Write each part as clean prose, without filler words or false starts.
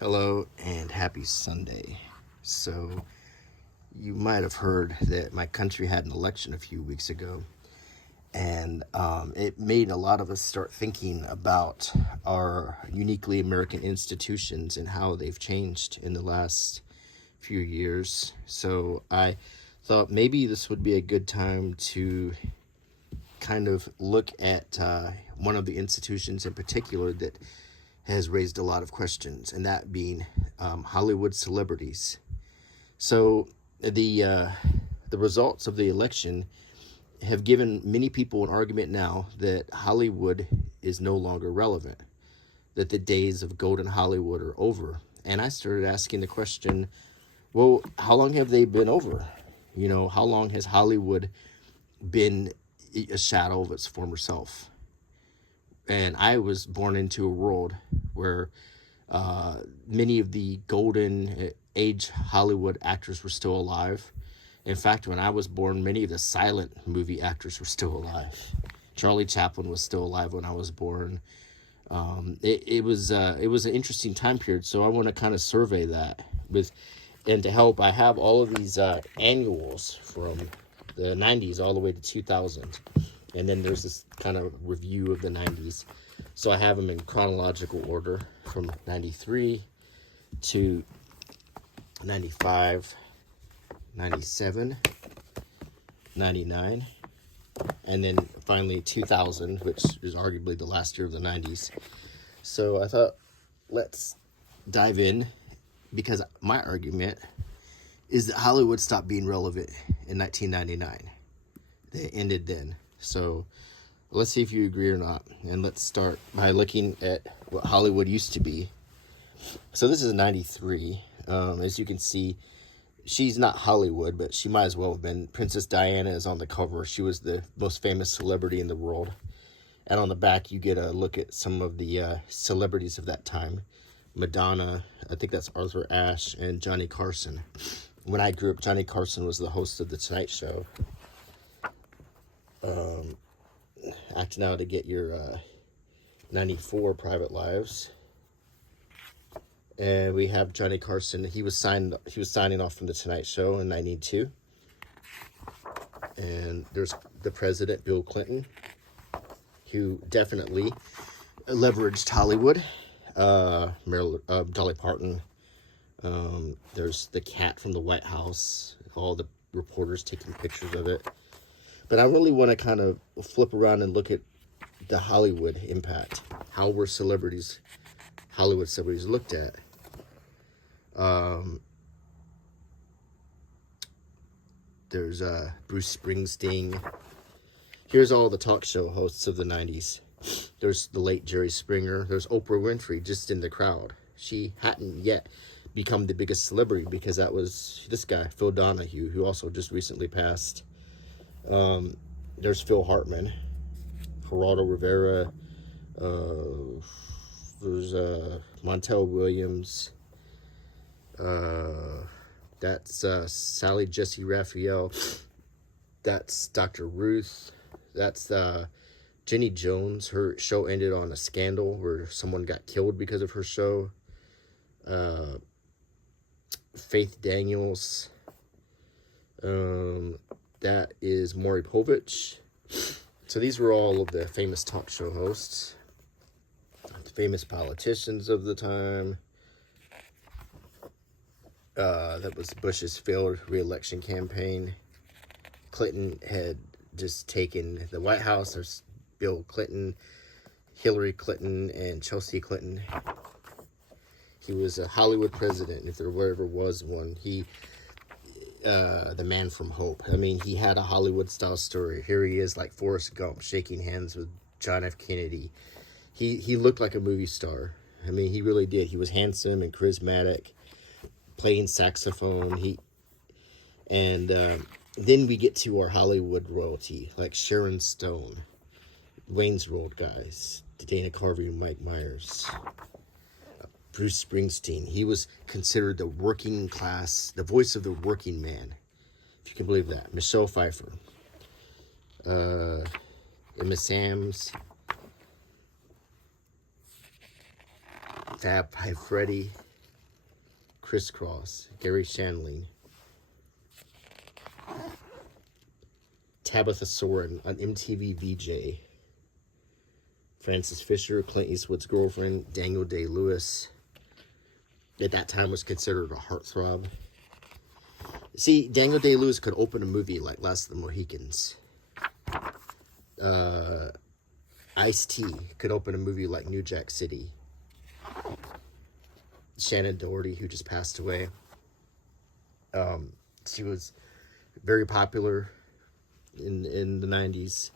Hello and happy Sunday. So, you might have heard that my country had an election a few weeks ago, and it made a lot of us start thinking about our uniquely American institutions and how they've changed in the last few years. So, I thought maybe this would be a good time to kind of look at one of the institutions in particular that has raised a lot of questions, and that being Hollywood celebrities. So the results of the election have given many people an argument now that Hollywood is no longer relevant, that the days of golden Hollywood are over. And I started asking the question, well, how long have they been over? You know, how long has Hollywood been a shadow of its former self? And I was born into a world where many of the golden age Hollywood actors were still alive. In fact, when I was born, many of the silent movie actors were still alive. Charlie Chaplin was still alive when I was born. It was an interesting time period, so I want to kind of survey that and to help, I have all of these annuals from the 90s all the way to 2000. And then there's this kind of review of the 90s. So I have them in chronological order from 93 to 95, 97, 99, and then finally 2000, which is arguably the last year of the 90s. So I thought, let's dive in, because my argument is that Hollywood stopped being relevant in 1999. They ended then. So let's see if you agree or not. And let's start by looking at what Hollywood used to be. So this is 93. As you can see, she's not Hollywood, but she might as well have been. Princess Diana is on the cover. She was the most famous celebrity in the world. And on the back, you get a look at some of the celebrities of that time. Madonna, I think that's Arthur Ashe, and Johnny Carson. When I grew up, Johnny Carson was the host of The Tonight Show. Acting out to get your 94 Private Lives. And we have Johnny Carson. He was signing off from The Tonight Show in 92. And there's the president, Bill Clinton, who definitely leveraged Hollywood. Dolly Parton. There's the cat from the White House. All the reporters taking pictures of it. But I really want to kind of flip around and look at the Hollywood impact. How were Hollywood celebrities looked at? There's Bruce Springsteen. Here's all the talk show hosts of the 90s. There's the late Jerry Springer. There's Oprah Winfrey just in the crowd. She hadn't yet become the biggest celebrity because that was this guy, Phil Donahue, who also just recently passed. There's Phil Hartman, Geraldo Rivera, there's Montel Williams, that's Sally Jesse Raphael, that's Dr. Ruth, that's Jenny Jones. Her show ended on a scandal where someone got killed because of her show. Faith Daniels, that is Maury Povich. So these were all of the famous talk show hosts, the famous politicians of the time. That was Bush's failed re-election campaign. Clinton had just taken the White House. There's Bill Clinton, Hillary Clinton, and Chelsea Clinton. He was a Hollywood president, if there ever was one. The man from Hope. I mean, he had a Hollywood-style story. Here he is, like Forrest Gump, shaking hands with John F. Kennedy. He looked like a movie star. I mean, he really did. He was handsome and charismatic, playing saxophone. Then we get to our Hollywood royalty, like Sharon Stone, Wayne's World guys, Dana Carvey and Mike Myers. Bruce Springsteen, he was considered the working class, the voice of the working man, if you can believe that. Michelle Pfeiffer, Emma Samms, Fab Five Freddy, Crisscross, Gary Shandling, Tabitha Soren, an MTV VJ, Frances Fisher, Clint Eastwood's girlfriend, Daniel Day-Lewis, at that time was considered a heartthrob. See, Daniel Day-Lewis could open a movie like Last of the Mohicans. Ice-T could open a movie like New Jack City. Shannon Doherty, who just passed away. She was very popular in the 90s.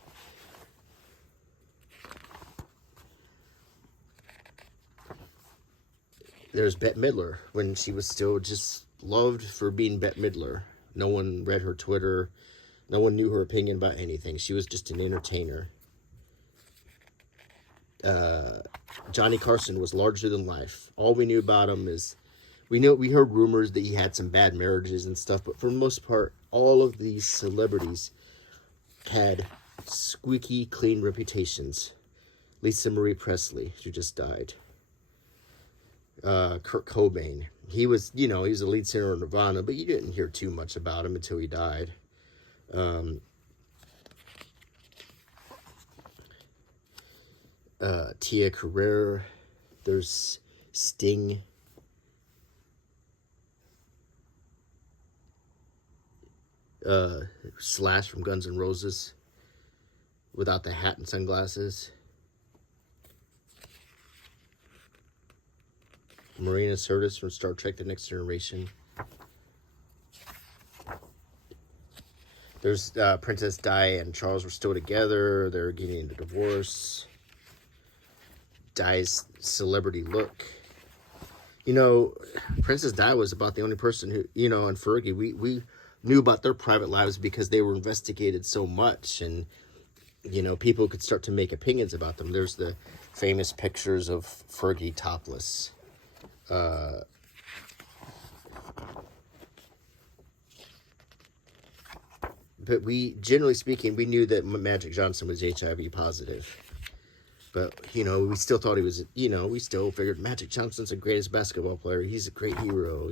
There's Bette Midler, when she was still just loved for being Bette Midler. No one read her Twitter. No one knew her opinion about anything. She was just an entertainer. Johnny Carson was larger than life. All we knew about him is, we heard rumors that he had some bad marriages and stuff, but for the most part, all of these celebrities had squeaky clean reputations. Lisa Marie Presley, who just died. Kurt Cobain. He was, he was the lead singer of Nirvana, but you didn't hear too much about him until he died. Tia Carrere. There's Sting. Slash from Guns N' Roses, without the hat and sunglasses. Marina Sirtis from Star Trek The Next Generation. There's Princess Di and Charles were still together. They're getting a divorce. Di's celebrity look. Princess Di was about the only person who, and Fergie, we knew about their private lives because they were investigated so much, and people could start to make opinions about them. There's the famous pictures of Fergie topless. But generally speaking, we knew that Magic Johnson was HIV positive. But, we still thought he was, we still figured Magic Johnson's the greatest basketball player. He's a great hero.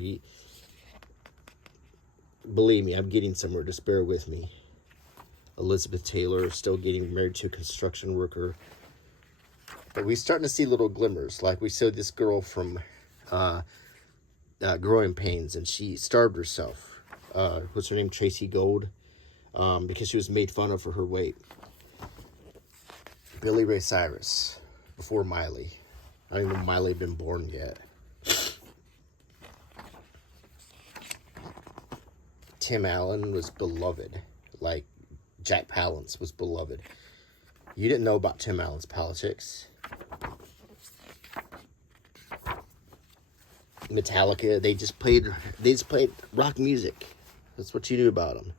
Believe me, I'm getting somewhere. Just bear with me. Elizabeth Taylor still getting married to a construction worker. But we're starting to see little glimmers. Like we saw this girl from Growing Pains, and she starved herself. What's her name? Tracy Gold. Because she was made fun of for her weight. Billy Ray Cyrus, before Miley. I don't even know if Miley had been born yet. Tim Allen was beloved, like Jack Palance was beloved. You didn't know about Tim Allen's politics. Metallica, they just played rock music. That's what you knew about them.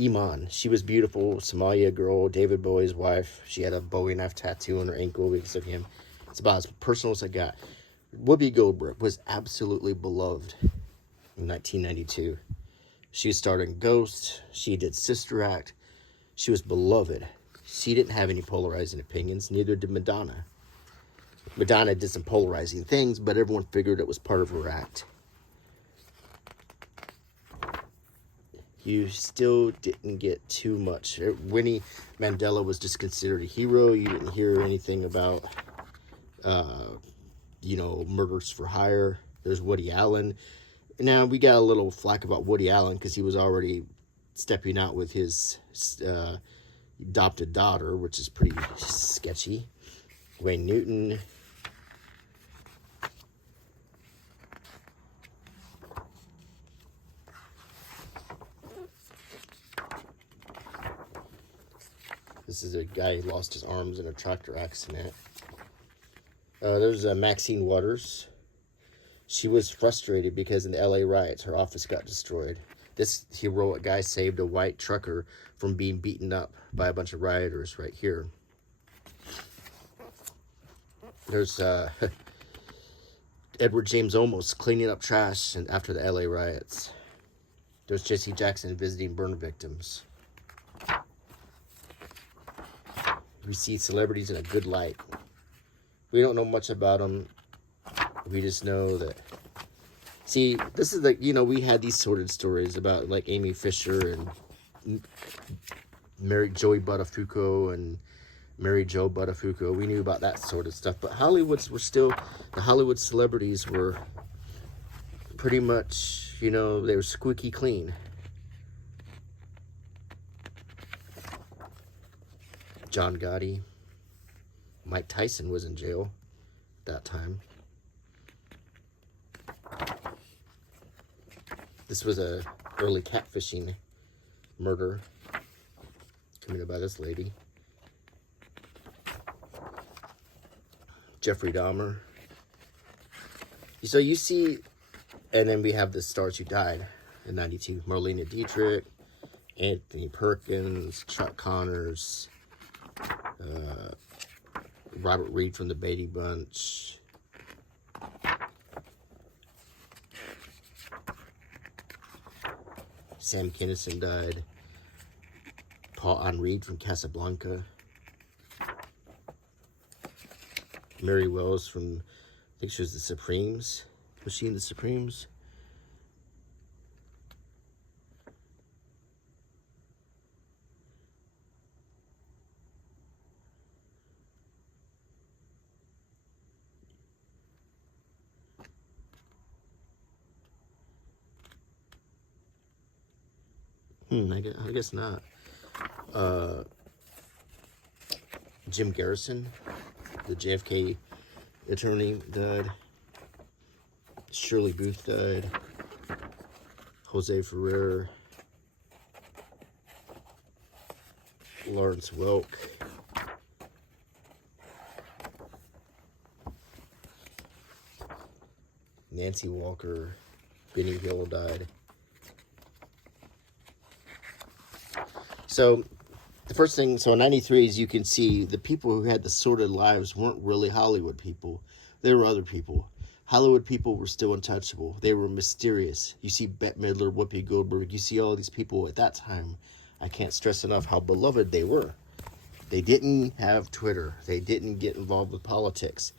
Iman, she was beautiful, Somalia girl, David Bowie's wife. She had a Bowie knife tattoo on her ankle because of him. It's about as personal as I got. Whoopi Goldberg was absolutely beloved in 1992. She starred in Ghost. She did Sister Act. She was beloved. She didn't have any polarizing opinions. Neither did Madonna. Madonna did some polarizing things, but everyone figured it was part of her act. You still didn't get too much. Winnie Mandela was just considered a hero. You didn't hear anything about, murders for hire. There's Woody Allen. Now, we got a little flack about Woody Allen because he was already stepping out with his adopted daughter, which is pretty sketchy. Wayne Newton. This is a guy who lost his arms in a tractor accident. There's Maxine Waters. She was frustrated because in the LA riots, her office got destroyed. This heroic guy saved a white trucker from being beaten up by a bunch of rioters right here. There's Edward James Olmos cleaning up trash after the LA riots. There's Jesse Jackson visiting burn victims. We see celebrities in a good light. We don't know much about them. We just know that See, this is the, we had these sordid stories about like Amy Fisher and Mary Joey Buttafuoco and Mary Jo Buttafuoco. We knew about that sort of stuff, but the Hollywood celebrities were pretty much, they were squeaky clean. John Gotti. Mike Tyson was in jail at that time. This was a early catfishing murder committed by this lady. Jeffrey Dahmer. So you see, and then we have the stars who died in 92. Marlene Dietrich, Anthony Perkins, Chuck Connors, Robert Reed from the Beatty Bunch. Sam Kinison died. Paul Henreid from Casablanca. Mary Wells from, I think she was the Supremes. Was she in the Supremes? I guess not. Jim Garrison, the JFK attorney, died. Shirley Booth died. Jose Ferrer. Lawrence Welk. Nancy Walker. Benny Hill died. So, the first thing, in 93 is you can see the people who had the sordid lives weren't really Hollywood people. They were other people. Hollywood people were still untouchable. They were mysterious. You see Bette Midler, Whoopi Goldberg. You see all these people at that time. I can't stress enough how beloved they were. They didn't have Twitter. They didn't get involved with politics.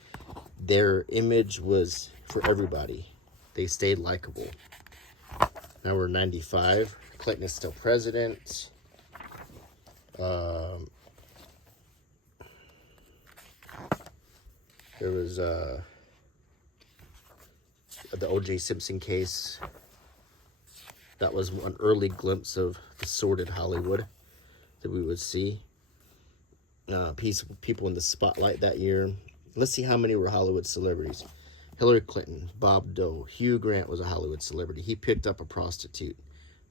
Their image was for everybody. They stayed likable. Now we're 95. Clinton is still president. There was the O.J. Simpson case. That was an early glimpse of the sordid Hollywood that we would see. People in the spotlight that year. Let's see how many were Hollywood celebrities. Hillary Clinton, Bob Dole, Hugh Grant was a Hollywood celebrity. He picked up a prostitute.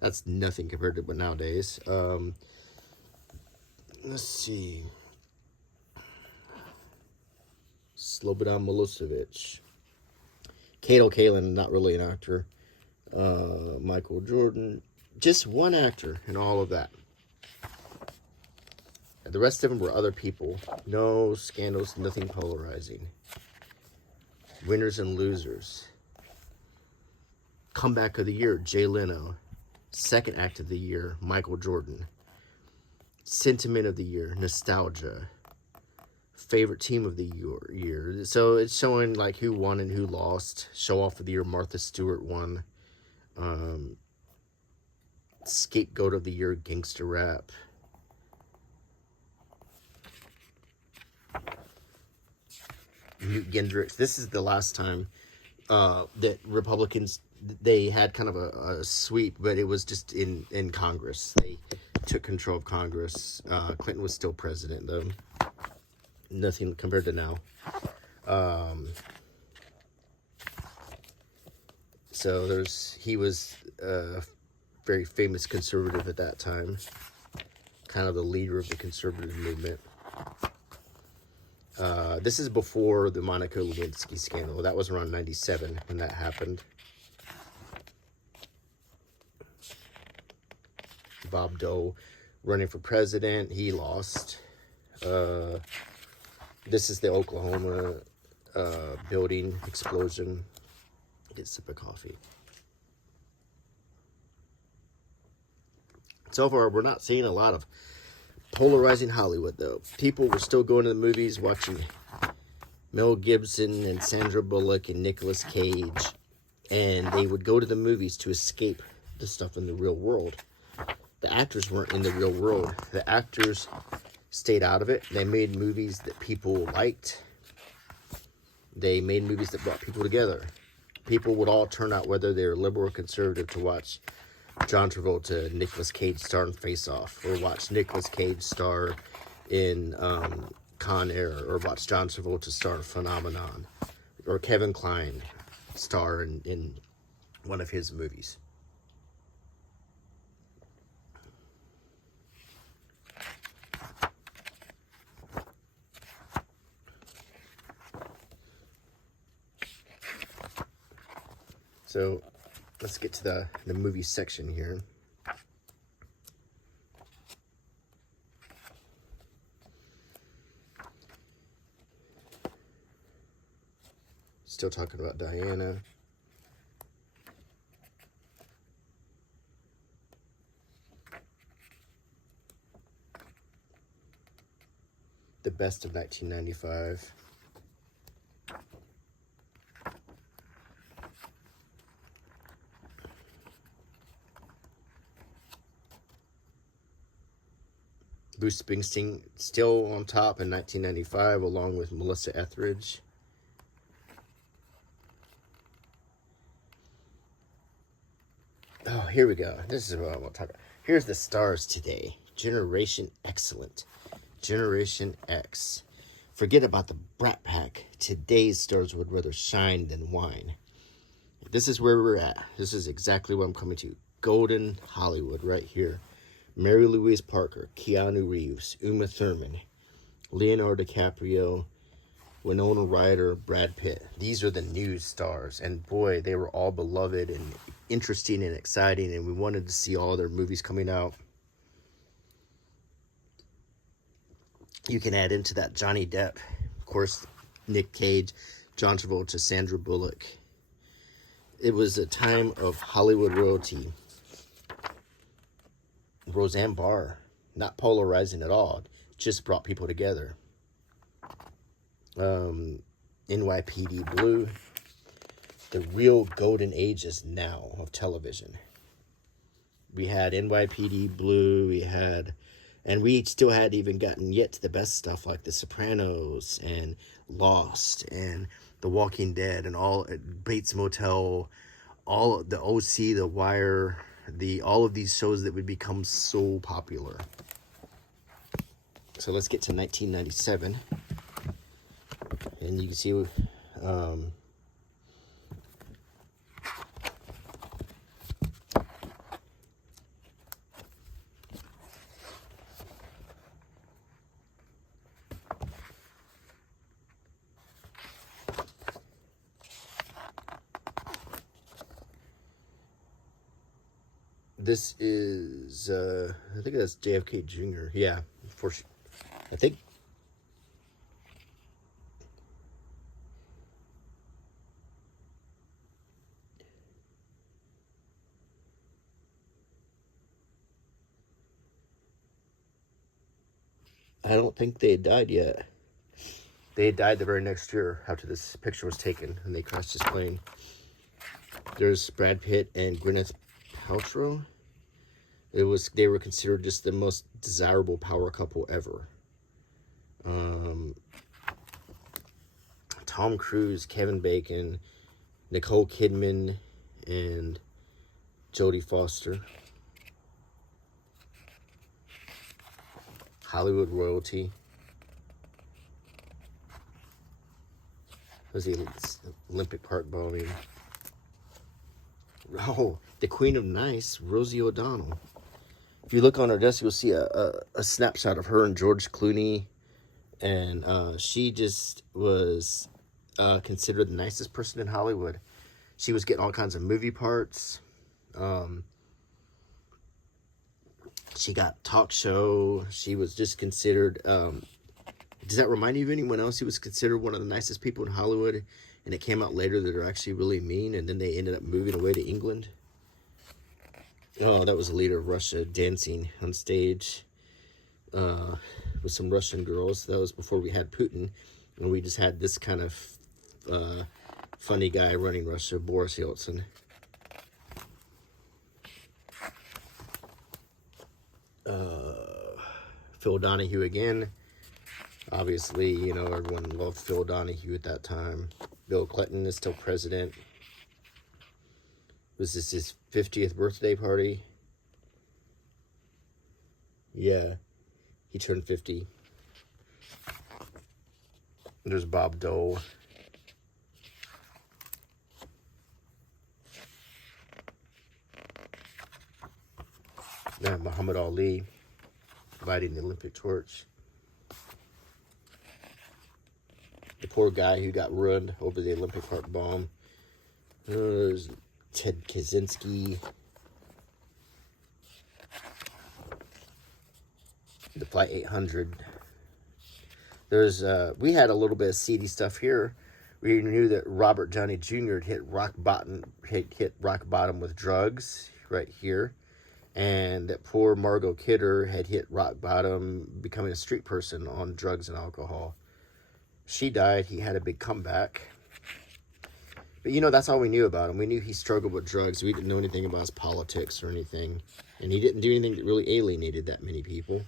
That's nothing compared to what nowadays. Let's see. Slobodan Milosevic. Kato Kaelin, not really an actor. Michael Jordan. Just one actor in all of that. The rest of them were other people. No scandals, nothing polarizing. Winners and losers. Comeback of the year, Jay Leno. Second act of the year, Michael Jordan. Sentiment of the year, nostalgia. Favorite team of the year. So it's showing like who won and who lost. Show off of the year, Martha Stewart won. Scapegoat of the year, gangster rap. Newt Gingrich. This is the last time that Republicans, they had kind of a sweep, but it was just in Congress. They took control of Congress. Clinton was still president, though. Nothing compared to now. So he was a very famous conservative at that time. Kind of the leader of the conservative movement. This is before the Monica Lewinsky scandal. That was around 97 when that happened. Bob Dole running for president. He lost. This is the Oklahoma building explosion. Get a sip of coffee. So far, we're not seeing a lot of polarizing Hollywood, though. People were still going to the movies, watching Mel Gibson and Sandra Bullock and Nicolas Cage and they would go to the movies to escape the stuff in the real world. The actors weren't in the real world. The actors stayed out of it. They made movies that people liked. They made movies that brought people together. People would all turn out, whether they were liberal or conservative, to watch John Travolta, Nicolas Cage star in Face Off, or watch Nicolas Cage star in Con Air, or watch John Travolta star in Phenomenon, or Kevin Kline star in one of his movies. So let's get to the movie section here. Still talking about Diana. The best of 1995. Bruce Springsteen still on top in 1995, along with Melissa Etheridge. Oh, here we go. This is what I want to talk about. Here's the stars today. Generation Excellent. Generation X. Forget about the Brat Pack. Today's stars would rather shine than whine. This is where we're at. This is exactly what I'm coming to. Golden Hollywood right here. Mary Louise Parker, Keanu Reeves, Uma Thurman, Leonardo DiCaprio, Winona Ryder, Brad Pitt. These are the new stars. And boy, they were all beloved and interesting and exciting. And we wanted to see all their movies coming out. You can add into that Johnny Depp, of course, Nick Cage, John Travolta, Sandra Bullock. It was a time of Hollywood royalty. Roseanne Barr, not polarizing at all, just brought people together. NYPD Blue, the real golden ages now of television. We had NYPD Blue, and we still hadn't even gotten yet to the best stuff like The Sopranos and Lost and The Walking Dead and all Bates Motel, all the OC, The Wire, all of these shows that would become so popular. So let's get to 1997, and you can see this is, I think that's JFK Jr. Yeah, I think. I don't think they had died yet. They had died the very next year after this picture was taken, and they crashed his plane. There's Brad Pitt and Gwyneth Paltrow. They were considered just the most desirable power couple ever. Tom Cruise, Kevin Bacon, Nicole Kidman, and Jodie Foster. Hollywood royalty. Was the Olympic Park bombing? Oh, the Queen of Nice, Rosie O'Donnell. If you look on her desk, you'll see a snapshot of her and George Clooney. And she just was considered the nicest person in Hollywood. She was getting all kinds of movie parts. She got talk show. She was just considered... does that remind you of anyone else who was considered one of the nicest people in Hollywood? And it came out later that they're actually really mean. And then they ended up moving away to England. Oh, that was the leader of Russia dancing on stage with some Russian girls. That was before we had Putin. And we just had this kind of funny guy running Russia, Boris Yeltsin. Phil Donahue again. Obviously, you know, everyone loved Phil Donahue at that time. Bill Clinton is still president. Was this his 50th birthday party? Yeah, he turned 50. There's Bob Dole. Yeah, Muhammad Ali lighting the Olympic torch. The poor guy who got ruined over the Olympic Park bomb. There's Ted Kaczynski. The Flight 800. There's we had a little bit of seedy stuff here. We knew that Robert Downey Jr. had hit rock bottom with drugs right here, and that poor Margot Kidder had hit rock bottom becoming a street person on drugs and alcohol. She died. He had a big comeback. But, you know, that's all we knew about him. We knew he struggled with drugs. We didn't know anything about his politics or anything. And he didn't do anything that really alienated that many people.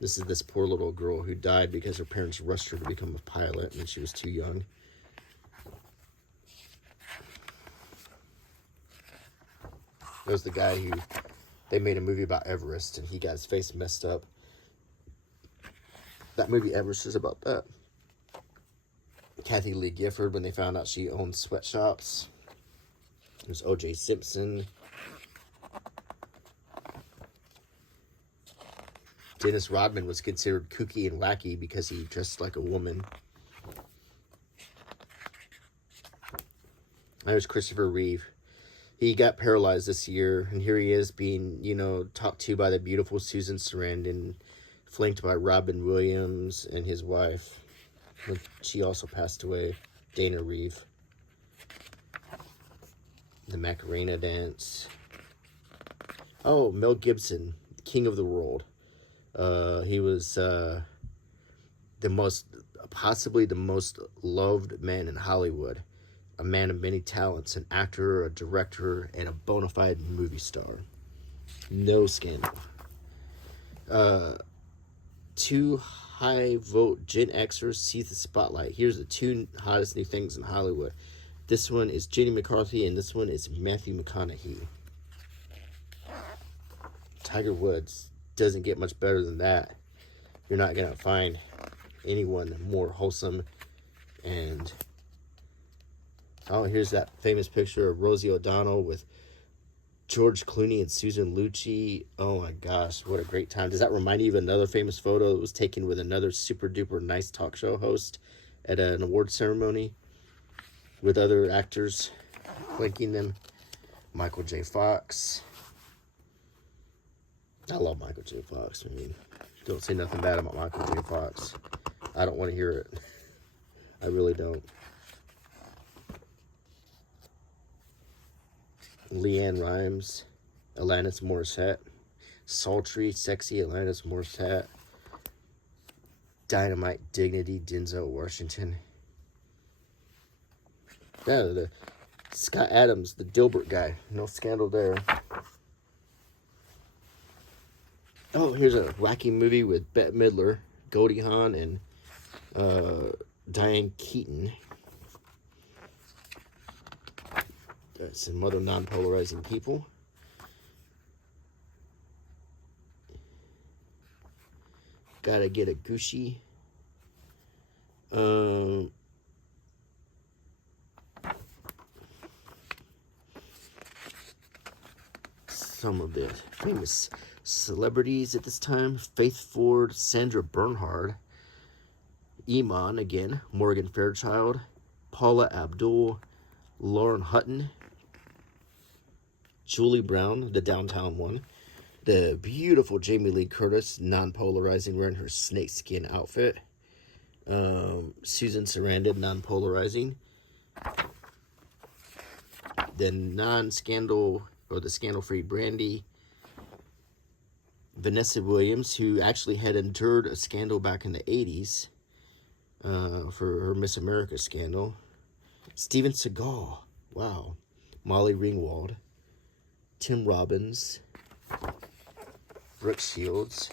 This is this poor little girl who died because her parents rushed her to become a pilot and she was too young. There's the guy who, they made a movie about Everest and he got his face messed up. That movie Everest is about that. Kathy Lee Gifford, when they found out she owned sweatshops. There's O.J. Simpson. Dennis Rodman was considered kooky and wacky because he dressed like a woman. There's Christopher Reeve. He got paralyzed this year, and here he is being, you know, talked to by the beautiful Susan Sarandon, flanked by Robin Williams and his wife. She also passed away, Dana Reeve. The Macarena dance. Oh, Mel Gibson, King of the World. He was possibly the most loved man in Hollywood. A man of many talents, an actor, a director, and a bona fide movie star. No scandal. Two high-vote Gen Xers see the spotlight. Here's the two hottest new things in Hollywood. This one is Jenny McCarthy, and this one is Matthew McConaughey. Tiger Woods doesn't get much better than that. You're not going to find anyone more wholesome. And, oh, here's that famous picture of Rosie O'Donnell with George Clooney and Susan Lucci. Oh my gosh, what a great time. Does that remind you of another famous photo that was taken with another super duper nice talk show host at an award ceremony with other actors flanking them? Michael J. Fox. I love Michael J. Fox. I mean, don't say nothing bad about Michael J. Fox. I don't want to hear it. I really don't. Leanne Rimes, Alanis Morissette, sultry, sexy Alanis Morissette, dynamite dignity, Denzel Washington. Yeah, the Scott Adams, the Dilbert guy, no scandal there. Oh, here's a wacky movie with Bette Midler, Goldie Hawn, and Diane Keaton. Some other non-polarizing people. Gotta get a Gucci. Some of the famous celebrities at this time: Faith Ford, Sandra Bernhard, Iman again, Morgan Fairchild, Paula Abdul, Lauren Hutton, Julie Brown, the downtown one, the beautiful Jamie Lee Curtis, non-polarizing, wearing her snakeskin outfit, Susan Sarandon, non-polarizing, the non-scandal, or the scandal-free Brandy, Vanessa Williams, who actually had endured a scandal back in the 80s for her Miss America scandal. Steven Seagal. Wow. Molly Ringwald. Tim Robbins. Brooke Shields.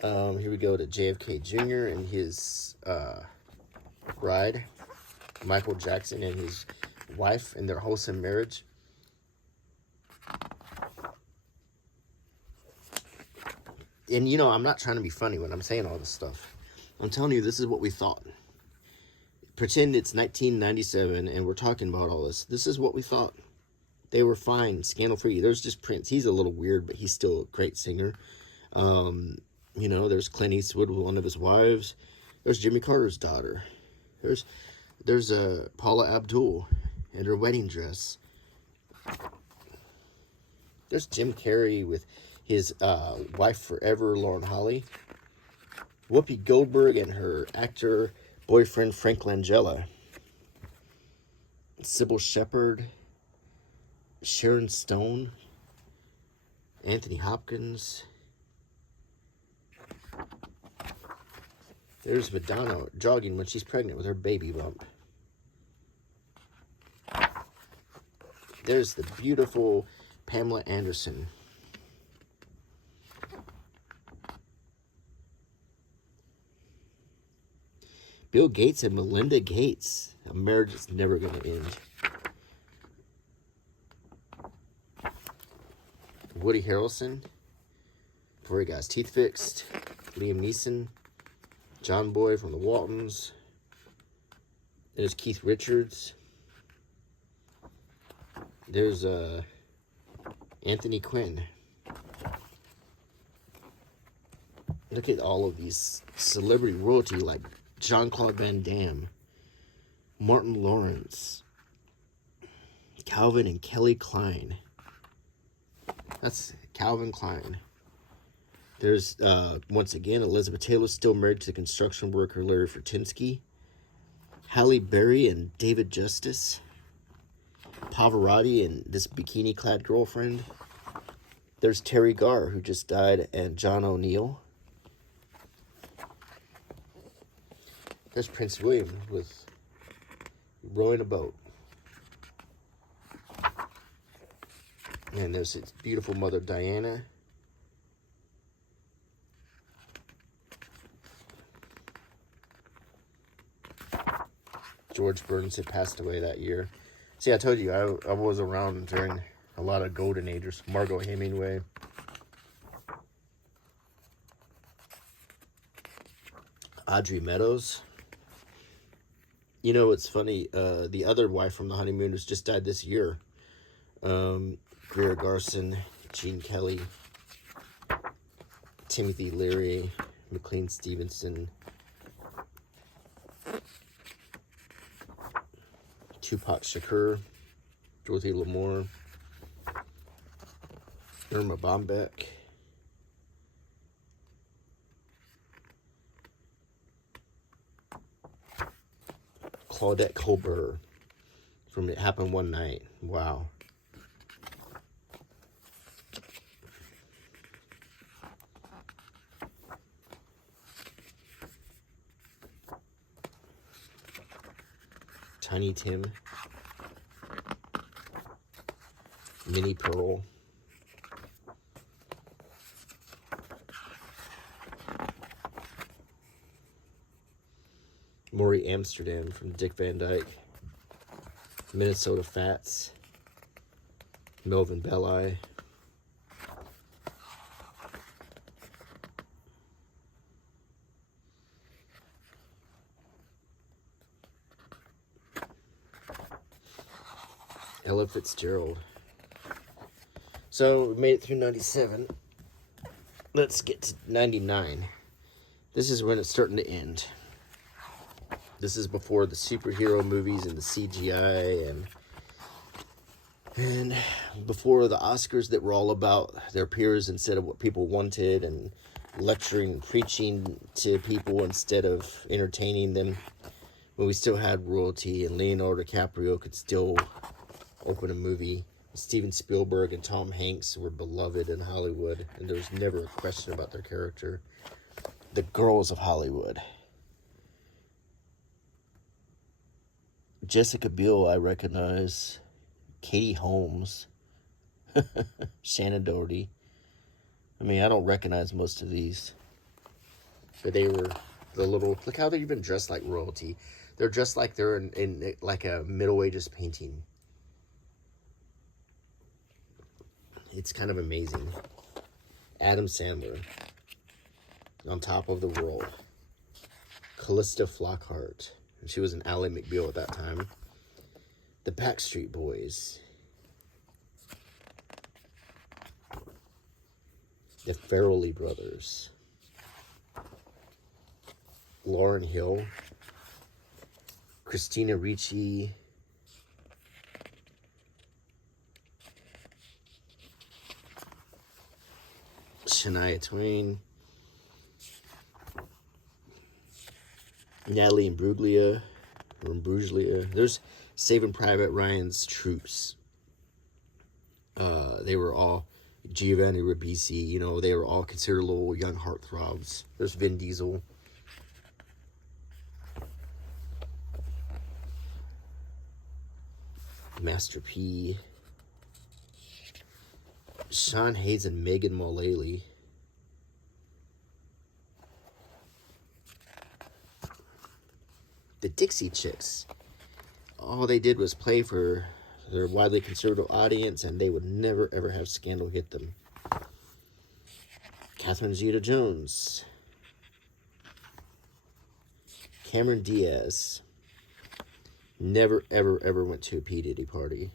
Here we go to JFK Jr. and his bride, Michael Jackson, and his wife and their wholesome marriage. And, you know, I'm not trying to be funny when I'm saying all this stuff. I'm telling you, this is what we thought. Pretend it's 1997 and we're talking about all this. This is what we thought. They were fine, scandal-free. There's just Prince. He's a little weird, but he's still a great singer. You know, there's Clint Eastwood with one of his wives. There's Jimmy Carter's daughter. There's Paula Abdul and her wedding dress. There's Jim Carrey with his wife forever, Lauren Holly. Whoopi Goldberg and her actor boyfriend, Frank Langella. Sybil Shepherd. Sharon Stone. Anthony Hopkins. There's Madonna jogging when she's pregnant with her baby bump. There's the beautiful Pamela Anderson. Bill Gates and Melinda Gates. A marriage that's never going to end. Woody Harrelson. Before he got his teeth fixed. Liam Neeson. John Boy from the Waltons. There's Keith Richards. There's Anthony Quinn. Look at all of these celebrity royalty like Jean-Claude Van Damme, Martin Lawrence, Calvin and Kelly Klein. That's Calvin Klein. There's, once again, Elizabeth Taylor still married to construction worker Larry Fortinsky. Halle Berry and David Justice. Pavarotti and this bikini-clad girlfriend. There's Terry Garr, who just died, and John O'Neill. There's Prince William with rowing a boat. And there's his beautiful mother, Diana. George Burns had passed away that year. See, I told you, I was around during a lot of golden ages. Margot Hemingway. Audrey Meadows. You know, it's funny. The other wife from the Honeymooners just died this year. Greer Garson, Gene Kelly, Timothy Leary, McLean Stevenson, Tupac Shakur, Dorothy Lamour, Irma Bombeck, Claudette Colbert from It Happened One Night. Wow. Tiny Tim, Minnie Pearl, Maury Amsterdam from Dick Van Dyke, Minnesota Fats, Melvin Belli, Ella Fitzgerald. So we made it through 97. Let's get to 99. This is when it's starting to end. This is before the superhero movies and the CGI and before the Oscars that were all about their peers instead of what people wanted, and lecturing and preaching to people instead of entertaining them. When we still had royalty and Leonardo DiCaprio could still open a movie. Steven Spielberg and Tom Hanks were beloved in Hollywood, and there was never a question about their character. The girls of Hollywood. Jessica Biel, I recognize. Katie Holmes. Shannon Doherty. I mean, I don't recognize most of these. But they were the little... Look how they've even dressed like royalty. They're dressed like they're in like a Middle Ages painting. It's kind of amazing. Adam Sandler. On Top of the World. Callista Flockhart. She was an Ally McBeal at that time. The Backstreet Boys. The Farrelly Brothers. Lauryn Hill. Christina Ricci. Shania Twain. Natalie Imbruglia. There's Saving Private Ryan's troops. They were all Giovanni Ribisi, you know, they were all considered little young heartthrobs. There's Vin Diesel. Master P. Sean Hayes and Megan Mullally. The Dixie Chicks. All they did was play for their widely conservative audience, and they would never ever have scandal hit them. Catherine Zeta-Jones. Cameron Diaz. Never ever ever went to a P. Diddy party.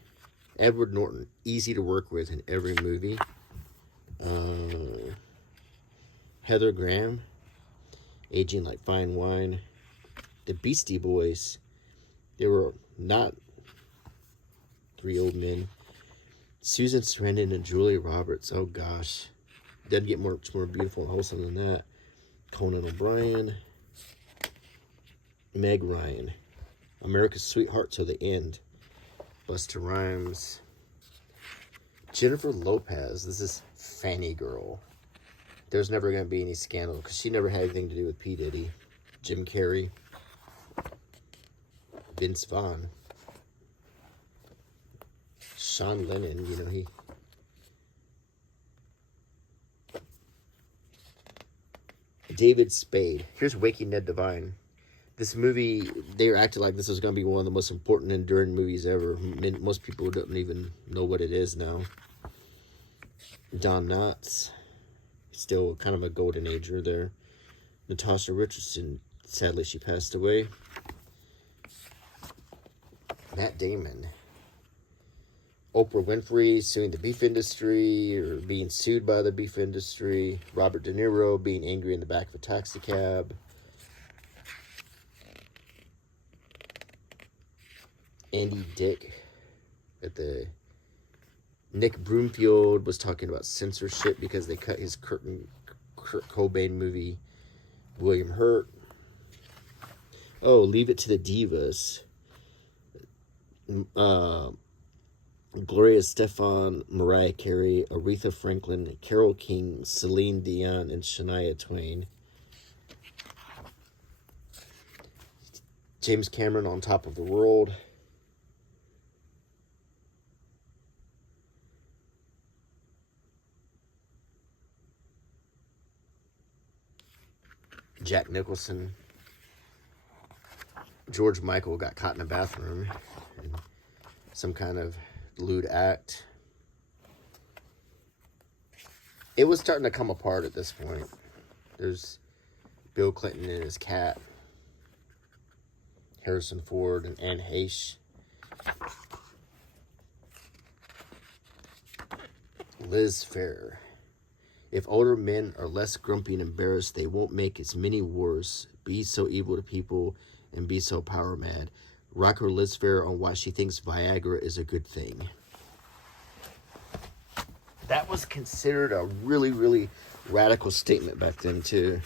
Edward Norton, easy to work with in every movie. Heather Graham, aging like fine wine. The Beastie Boys, they were not 3 old men. Susan Sarandon and Julia Roberts, oh gosh. Doesn't get much more beautiful and wholesome than that. Conan O'Brien. Meg Ryan. America's Sweetheart Till the End. Busta Rhymes. Jennifer Lopez, this is Fanny Girl. There's never going to be any scandal because she never had anything to do with P. Diddy. Jim Carrey. Vince Vaughn. Sean Lennon, you know, David Spade. Here's Waking Ned Devine. This movie, they were acting like this was going to be one of the most important, enduring movies ever. Most people don't even know what it is now. Don Knotts. Still kind of a golden ager there. Natasha Richardson. Sadly, she passed away. Matt Damon. Oprah Winfrey suing the beef industry or being sued by the beef industry. Robert De Niro being angry in the back of a taxi cab. Andy Dick at the... Nick Broomfield was talking about censorship because they cut his Kurt Cobain movie, William Hurt. Oh, Leave It to the Divas. Gloria Estefan, Mariah Carey, Aretha Franklin, Carole King, Celine Dion, and Shania Twain. James Cameron on Top of the World. Jack Nicholson. George Michael got caught in a bathroom in some kind of lewd act. It was starting to come apart at this point. There's Bill Clinton and his cat. Harrison Ford and Anne Heche. Liz Phair. If older men are less grumpy and embarrassed, they won't make as many wars, be so evil to people, and be so power mad. Rocker Liz Phair on why she thinks Viagra is a good thing. That was considered a really, really radical statement back then, too,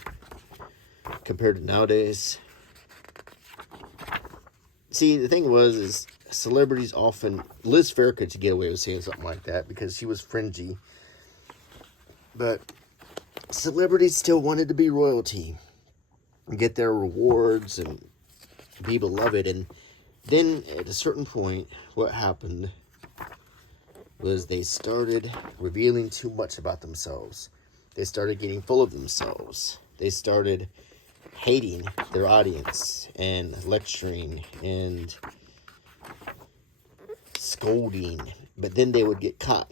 compared to nowadays. See, the thing is celebrities often... Liz Phair could get away with saying something like that because she was fringy. But celebrities still wanted to be royalty and get their rewards and be beloved. And then at a certain point, what happened was they started revealing too much about themselves. They started getting full of themselves. They started hating their audience and lecturing and scolding. But then they would get caught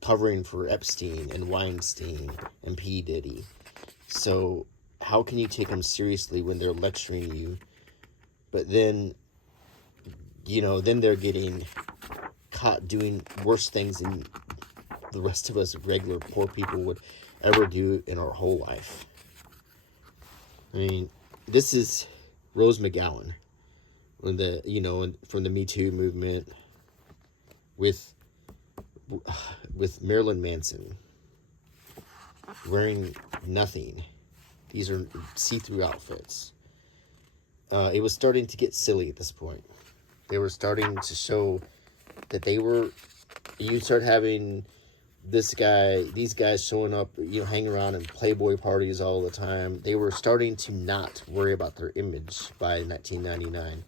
covering for Epstein and Weinstein and P. Diddy. So how can you take them seriously when they're lecturing you? But then, then they're getting caught doing worse things than the rest of us regular poor people would ever do in our whole life. I mean, this is Rose McGowan, when from the Me Too movement, with Marilyn Manson wearing nothing. These are see-through outfits. It was starting to get silly at this point. They were starting to show that you start having these guys showing up, hanging around in Playboy parties all the time. They were starting to not worry about their image by 1999.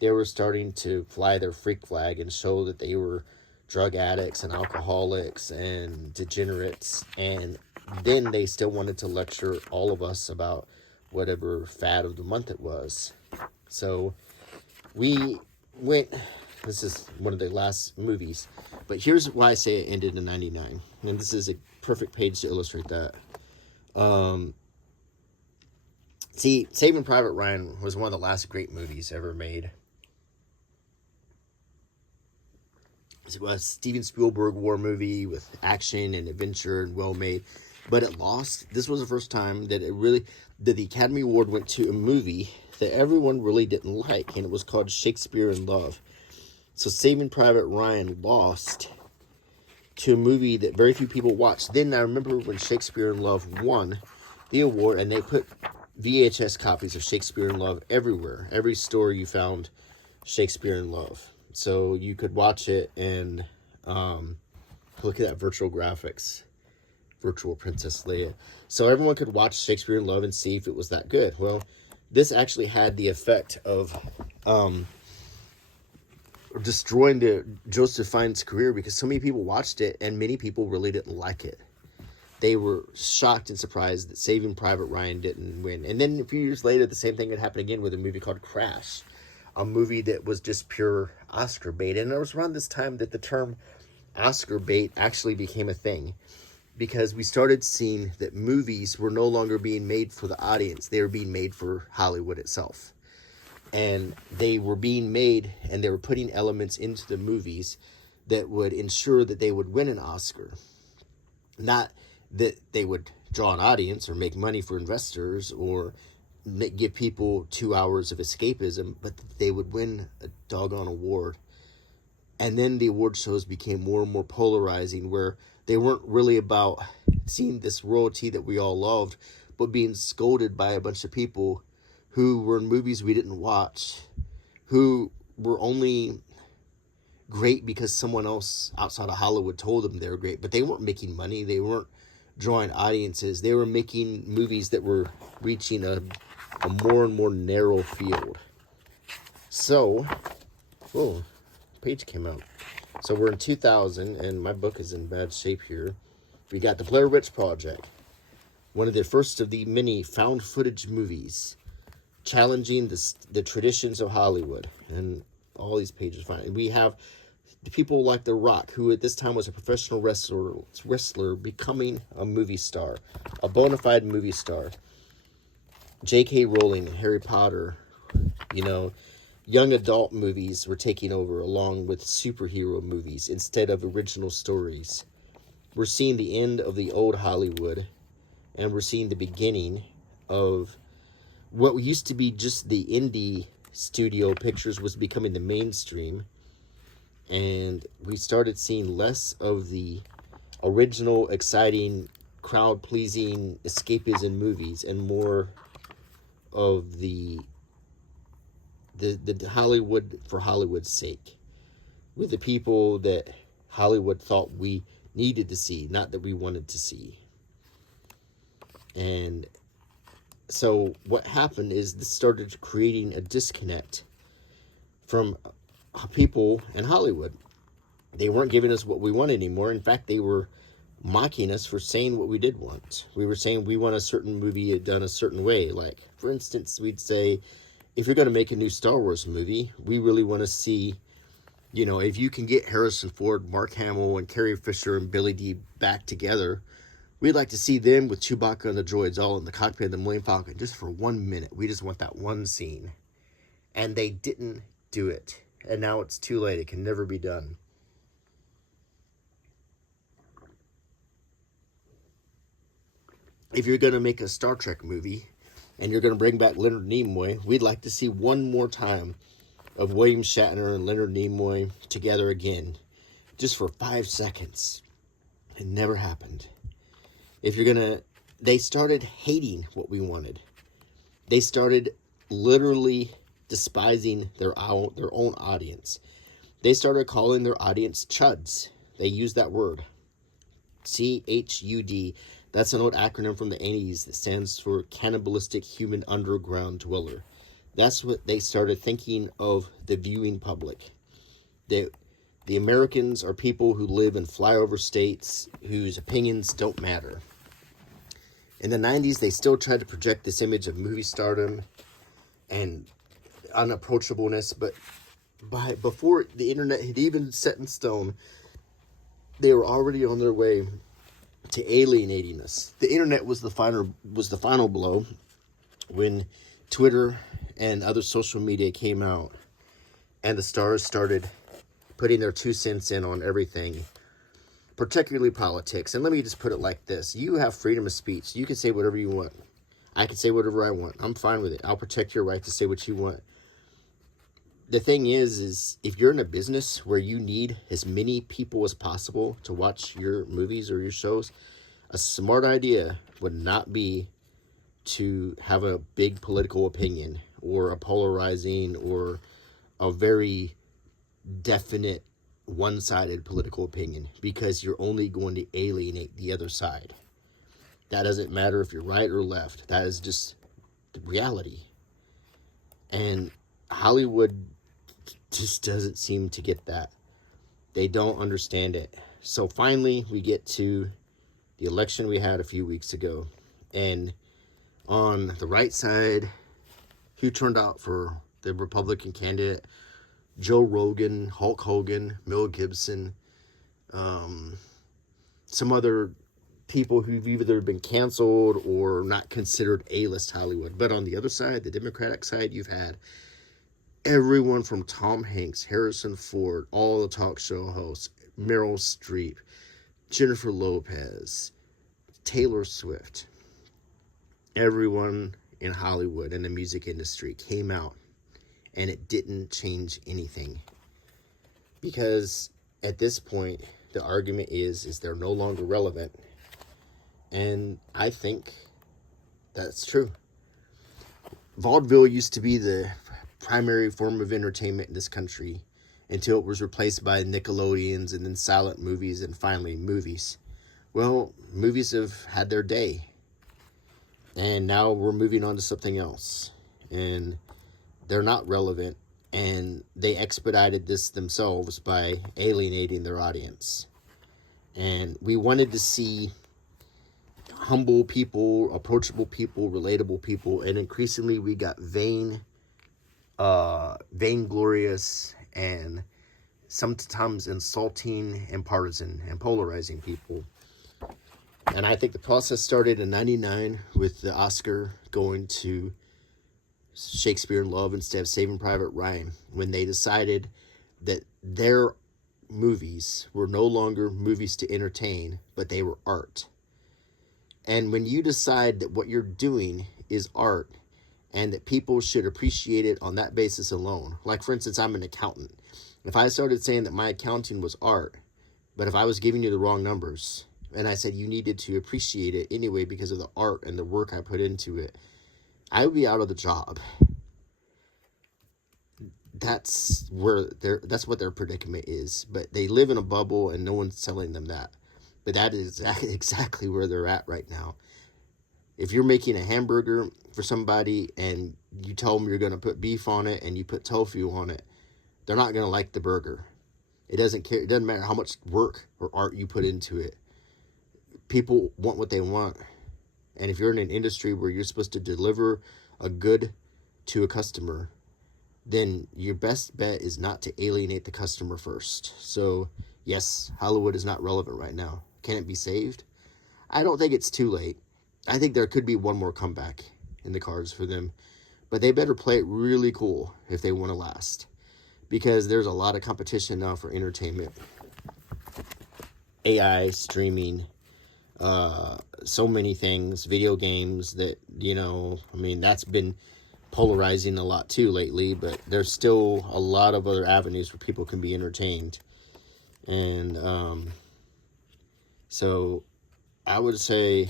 They were starting to fly their freak flag and show that they were drug addicts and alcoholics and degenerates. And then they still wanted to lecture all of us about whatever fad of the month it was. So we went... This is one of the last movies. But here's why I say it ended in 99. And this is a perfect page to illustrate that. See, Saving Private Ryan was one of the last great movies ever made. It was a Steven Spielberg war movie with action and adventure and well made. But it lost. This was the first time that the Academy Award went to a movie that everyone really didn't like. And it was called Shakespeare in Love. So Saving Private Ryan lost to a movie that very few people watched. Then I remember when Shakespeare in Love won the award, and they put VHS copies of Shakespeare in Love everywhere. Every store you found Shakespeare in Love. So you could watch it and look at that virtual graphics. Virtual Princess Leia. So everyone could watch Shakespeare in Love and see if it was that good. Well, this actually had the effect of... destroying Joseph Fiennes' career, because so many people watched it and many people really didn't like it. They were shocked and surprised that Saving Private Ryan didn't win. And then a few years later, the same thing would happen again with a movie called Crash, a movie that was just pure Oscar bait. And it was around this time that the term Oscar bait actually became a thing, because we started seeing that movies were no longer being made for the audience. They were being made for Hollywood itself. And they were being made, and they were putting elements into the movies that would ensure that they would win an Oscar. Not that they would draw an audience or make money for investors or give people 2 hours of escapism, but that they would win a doggone award. And then the award shows became more and more polarizing, where they weren't really about seeing this royalty that we all loved, but being scolded by a bunch of people who were in movies we didn't watch, who were only great because someone else outside of Hollywood told them they were great. But they weren't making money. They weren't drawing audiences. They were making movies that were reaching a more and more narrow field. So, page came out. So we're in 2000, and my book is in bad shape here. We got the Blair Witch Project, one of the first of the many found footage movies, challenging the traditions of Hollywood. And all these pages fine. We have the people like The Rock, who at this time was a professional wrestler becoming a movie star, a bona fide movie star. J.K. Rowling, Harry Potter, young adult movies were taking over, along with superhero movies instead of original stories. We're seeing the end of the old Hollywood, and we're seeing the beginning of what used to be just the indie studio pictures was becoming the mainstream. And we started seeing less of the original, exciting, crowd-pleasing escapism movies, and more of the Hollywood for Hollywood's sake, with the people that Hollywood thought we needed to see, not that we wanted to see. And so what happened is this started creating a disconnect from people in Hollywood. They weren't giving us what we wanted anymore. In fact, they were mocking us for saying what we did want. We were saying we want a certain movie done a certain way. Like, for instance, we'd say, if you're going to make a new Star Wars movie, we really want to see, you know, if you can get Harrison Ford, Mark Hamill, and Carrie Fisher and Billy Dee back together, we'd like to see them with Chewbacca and the droids all in the cockpit of the Millennium Falcon just for 1 minute. We just want that one scene. And they didn't do it. And now it's too late. It can never be done. If you're going to make a Star Trek movie and you're going to bring back Leonard Nimoy, we'd like to see one more time of William Shatner and Leonard Nimoy together again, just for 5 seconds. It never happened. If you're going to, they started hating what we wanted. They started literally despising their own audience. They started calling their audience chuds. They used that word. CHUD. That's an old acronym from the 80s that stands for Cannibalistic Human Underground Dweller. That's what they started thinking of the viewing public. The Americans are people who live in flyover states whose opinions don't matter. In the 90s, they still tried to project this image of movie stardom and unapproachableness, but before the internet had even set in stone, they were already on their way to alienating us. The internet was the final blow when Twitter and other social media came out and the stars started putting their 2 cents in on everything, particularly politics. And let me just put it like this. You have freedom of speech. You can say whatever you want. I can say whatever I want. I'm fine with it. I'll protect your right to say what you want. The thing is if you're in a business where you need as many people as possible to watch your movies or your shows, a smart idea would not be to have a big political opinion or a polarizing or a very definite one-sided political opinion, because you're only going to alienate the other side. That doesn't matter if you're right or left. That is just the reality. And Hollywood just doesn't seem to get that. They don't understand it. So finally, we get to the election we had a few weeks ago. And on the right side, who turned out for the Republican candidate? Joe Rogan, Hulk Hogan, Mel Gibson, some other people who've either been canceled or not considered A-list Hollywood. But on the other side, the Democratic side, you've had everyone from Tom Hanks, Harrison Ford, all the talk show hosts, Meryl Streep, Jennifer Lopez, Taylor Swift. Everyone in Hollywood and the music industry came out, and it didn't change anything. Because at this point, the argument is they're no longer relevant. And I think that's true. Vaudeville used to be the primary form of entertainment in this country until it was replaced by Nickelodeons and then silent movies and finally movies. Well, movies have had their day. And now we're moving on to something else. And they're not relevant. And they expedited this themselves by alienating their audience. And we wanted to see humble people, approachable people, relatable people. And increasingly we got vainglorious and sometimes insulting and partisan and polarizing people. And I think the process started in 99 with the Oscar going to Shakespeare in Love instead of Saving Private Ryan, when they decided that their movies were no longer movies to entertain, but they were art. And when you decide that what you're doing is art and that people should appreciate it on that basis alone, like for instance, I'm an accountant. If I started saying that my accounting was art, but if I was giving you the wrong numbers and I said you needed to appreciate it anyway because of the art and the work I put into it, I would be out of the job. That's what their predicament is. But they live in a bubble and no one's telling them that. But that is exactly where they're at right now. If you're making a hamburger for somebody and you tell them you're going to put beef on it and you put tofu on it, they're not going to like the burger. It doesn't care. It doesn't matter how much work or art you put into it. People want what they want. And if you're in an industry where you're supposed to deliver a good to a customer, then your best bet is not to alienate the customer first. So, yes, Hollywood is not relevant right now. Can it be saved? I don't think it's too late. I think there could be one more comeback in the cards for them. But they better play it really cool if they want to last. Because there's a lot of competition now for entertainment. AI, streaming, so many things, video games that, I mean, that's been polarizing a lot too lately, but there's still a lot of other avenues where people can be entertained. And so I would say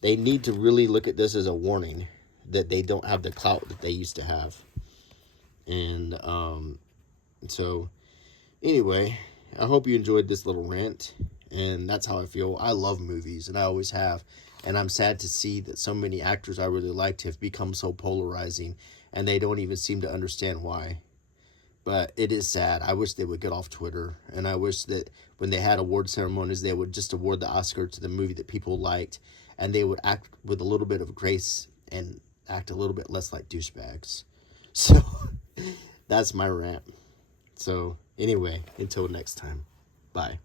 they need to really look at this as a warning that they don't have the clout that they used to have. And so anyway, I hope you enjoyed this little rant. And that's how I feel. I love movies, and I always have. And I'm sad to see that so many actors I really liked have become so polarizing, and they don't even seem to understand why. But it is sad. I wish they would get off Twitter, and I wish that when they had award ceremonies, they would just award the Oscar to the movie that people liked, and they would act with a little bit of grace and act a little bit less like douchebags. So that's my rant. So anyway, until next time, bye.